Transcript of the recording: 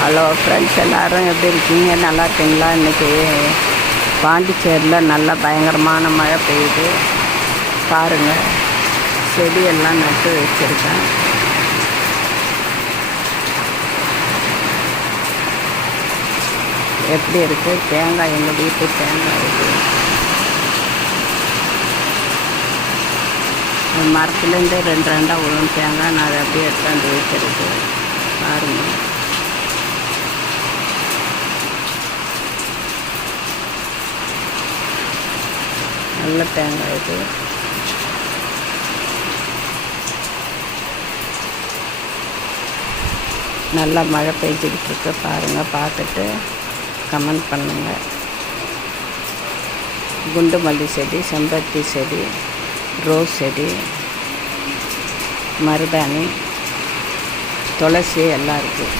Hello friends, எல்லோரும் எப்படி இருக்கீங்க? நல்லா இருக்கீங்களா? இன்றைக்கி பாண்டிச்சேரியில் நல்லா பயங்கரமான மழை பெய்யுது. பாருங்கள், செடியெல்லாம் நட்டு வச்சுருக்கேன். எப்படி இருக்குது தேங்காய்? எங்கள் வீட்டு தேங்காய் இருக்குது. மரத்துலேருந்து ரெண்டு ரெண்டாக விழும் தேங்காய். நான் அதை அப்படியே எடுத்தாந்து வைக்கிறது. பாருங்கள், நல்ல தேங்காய் இது. நல்லா மழை பெய்ஞ்சிக்கிட்டு இருக்கு. பாருங்கள், பார்த்துட்டு கமெண்ட் பண்ணுங்கள். குண்டு மல்லி செடி, செம்பருத்தி செடி, ரோஸ் செடி, மருதாணி, துளசி எல்லாம் இருக்குது.